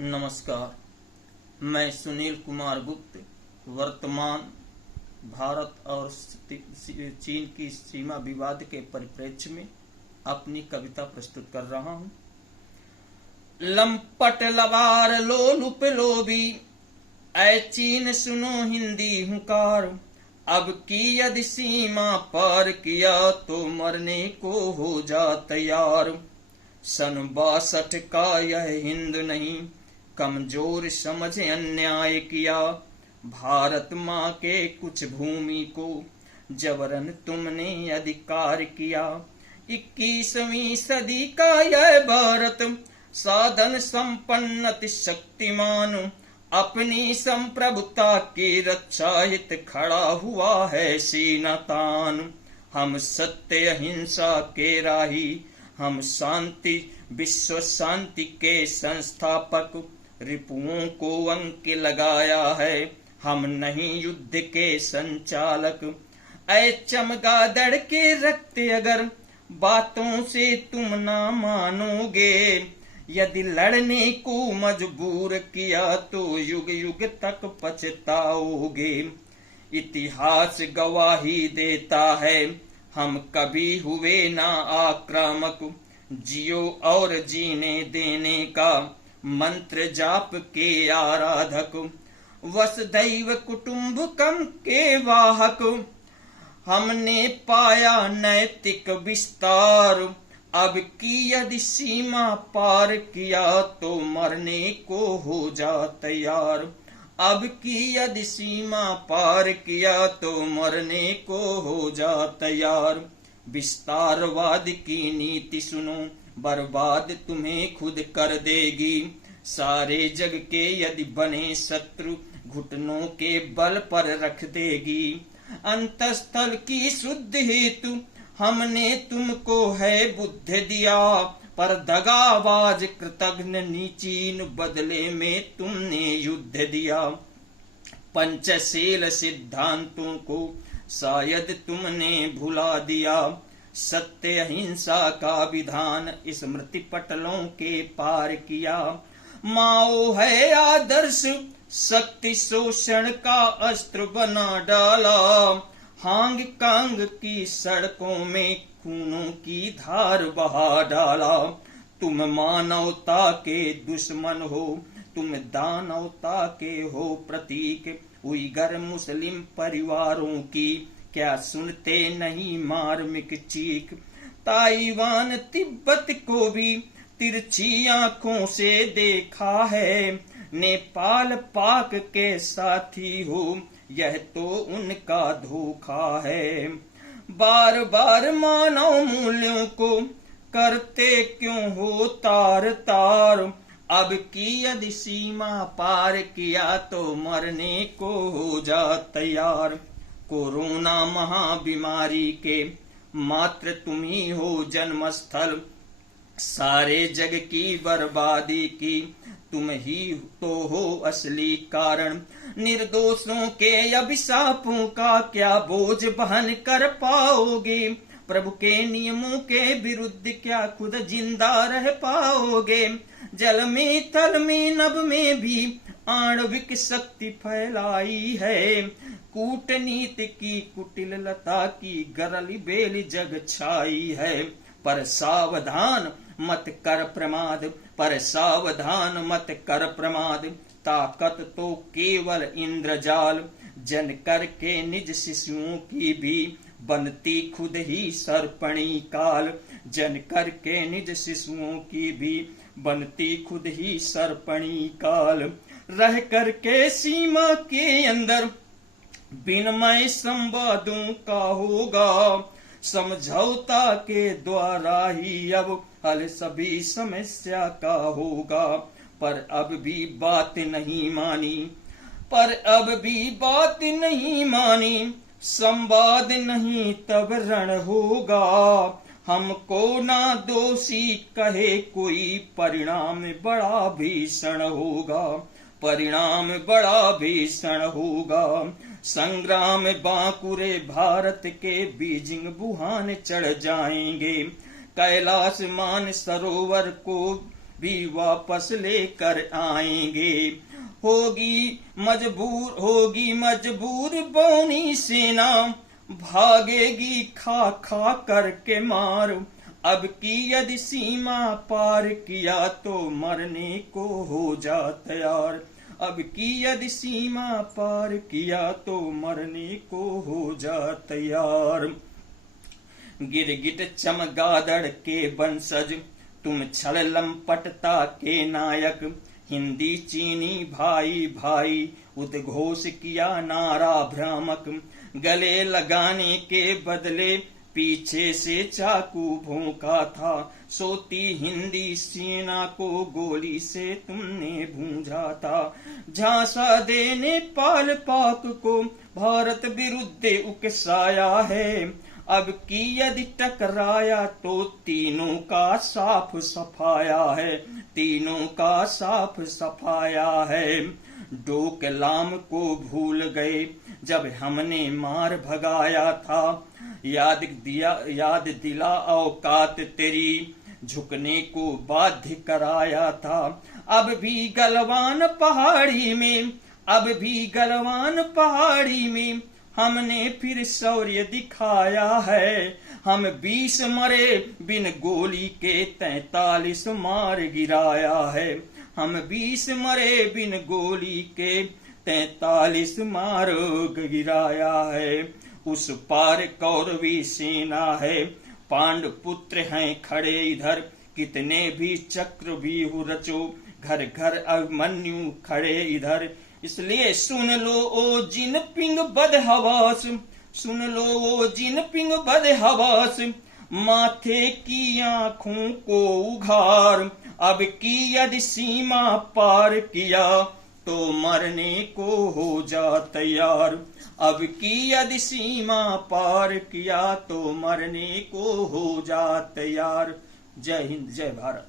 नमस्कार। मैं सुनील कुमार गुप्त वर्तमान भारत और चीन की सीमा विवाद के परिप्रेक्ष्य में अपनी कविता प्रस्तुत कर रहा हूँ। लंपट लबार लोलुप लोभी, ऐ चीन सुनो हिंदी हुंकार। अब की यदि सीमा पार किया तो मरने को हो जा तैयार। सन 62 का यह हिंद नहीं, कमजोर समझ अन्याय किया। भारत माँ के कुछ भूमि को जबरन तुमने अधिकार किया। 21वीं सदी का यह भारत साधन संपन्न अति शक्तिमान, अपनी संप्रभुता की रक्षा हित खड़ा हुआ है सीना तान। हम सत्य अहिंसा के राही, हम शांति विश्व शांति के संस्थापक। रिपुओं को अंक लगाया है, हम नहीं युद्ध के संचालक। ऐ चमगादड़ के रक्त अगर बातों से तुम ना मानोगे, यदि लड़ने को मजबूर किया तो युग युग तक पछताओगे। इतिहास गवाही देता है, हम कभी हुए ना आक्रामक। जियो और जीने देने का मंत्र जाप के आराधक, वसुधैव कुटुंबकम के वाहक। हमने पाया नैतिक विस्तार, अब की यदि सीमा पार किया तो मरने को हो जा तैयार। अब की यदि सीमा पार किया तो मरने को हो जा तैयार। विस्तारवाद की नीति सुनो, बर्बाद तुम्हें खुद कर देगी। सारे जग के यदि बने शत्रु, घुटनों के बल पर रख देगी। अंतस्थल की शुद्ध हेतु हमने तुमको है बुद्ध दिया, पर दगाबाज कृतघ्न नीचीन बदले में तुमने युद्ध दिया। पंचशील सिद्धांतों को शायद तुमने भुला दिया, सत्य अहिंसा का विधान स्मृति पटलों के पार किया। माओ है आदर्श, शक्ति शोषण का अस्त्र बना डाला। हांग कांग की सड़कों में खूनों की धार बहा डाला। तुम मानवता के दुश्मन हो, तुम दानवता के हो प्रतीक। उइगर मुस्लिम परिवारों की क्या सुनते नहीं मार्मिक चीख। ताइवान तिब्बत को भी तिरछी आंखों से देखा है। नेपाल पाक के साथी हो, यह तो उनका धोखा है। बार बार मानव मूल्यों को करते क्यों हो तार तार। अब की यदि सीमा पार किया तो मरने को हो जा तैयार। कोरोना महाबीमारी के मात्र तुम ही हो जन्मस्थल, सारे जग की बर्बादी की तुम ही तो हो असली कारण। निर्दोषों के अभिशापों का क्या बोझ बहन कर पाओगे। प्रभु के नियमों के विरुद्ध क्या खुद जिंदा रह पाओगे। जल में थल में नभ में भी आणविक शक्ति फैलाई है। कूटनीति की कुटिल लता की गरली बेली जग छाई है। पर सावधान मत कर प्रमाद, पर सावधान मत कर प्रमाद। ताकत तो केवल इंद्रजाल, जन कर के निज शिशुओं की भी बनती खुद ही सर्पणी काल। जन कर के निज शिशुओं की भी बनती खुद ही सर्पणी काल। रह कर के सीमा के अंदर विनिमय संवादों का होगा। समझौता के द्वारा ही अब हल सभी समस्या का होगा। पर अब भी बात नहीं मानी, पर अब भी बात नहीं मानी। संवाद नहीं तब रण होगा। हमको ना दोषी कहे कोई, परिणाम बड़ा भीषण होगा। परिणाम बड़ा भीषण होगा। संग्राम बांकुरे भारत के बीजिंग वुहान चढ़ जाएंगे। कैलाश मान सरोवर को भी वापस लेकर आएंगे। होगी मजबूर बौनी सेना, भागेगी खा खा करके मार। अब की यदि सीमा पार किया तो मरने को हो जा तैयार। अब की यदि सीमा पार किया तो मरने को हो जा तैयार। गिरगिट चमगादड़ के वंशज, तुम छल लंपटता के नायक। हिंदी चीनी भाई भाई, उद्घोष किया नारा भ्रामक। गले लगाने के बदले पीछे से चाकू भोंका था। सोती हिंदी सेना को गोली से तुमने भूंजा था। झांसा देने पाल पाक को भारत विरुद्ध उकसाया है। अब की यदि टकराया तो तीनों का साफ सफाया है। तीनों का साफ सफाया है। डोकलाम को भूल गए जब हमने मार भगाया था। याद दिला औकात तेरी, झुकने को बाध्य कराया था। अब भी गलवान पहाड़ी में हमने फिर शौर्य दिखाया है। हम 20 मरे बिन गोली के 43 मार गिराया है। हम 20 मरे बिन गोली के 43 मार गिराया है। उस पार कौरवी सेना है, पांडु पुत्र हैं खड़े इधर। कितने भी चक्रव्यूह रचो, घर घर अभिमन्यु खड़े इधर। इसलिए सुन लो ओ जिनपिंग बदहवास, सुन लो ओ जिनपिंग बदहवास, माथे की आंखों को उघार। अब की यदि सीमा पार किया तो मरने को हो जा तैयार। अब की यदि सीमा पार किया तो मरने को हो जा तैयार। जय हिंद, जय भारत।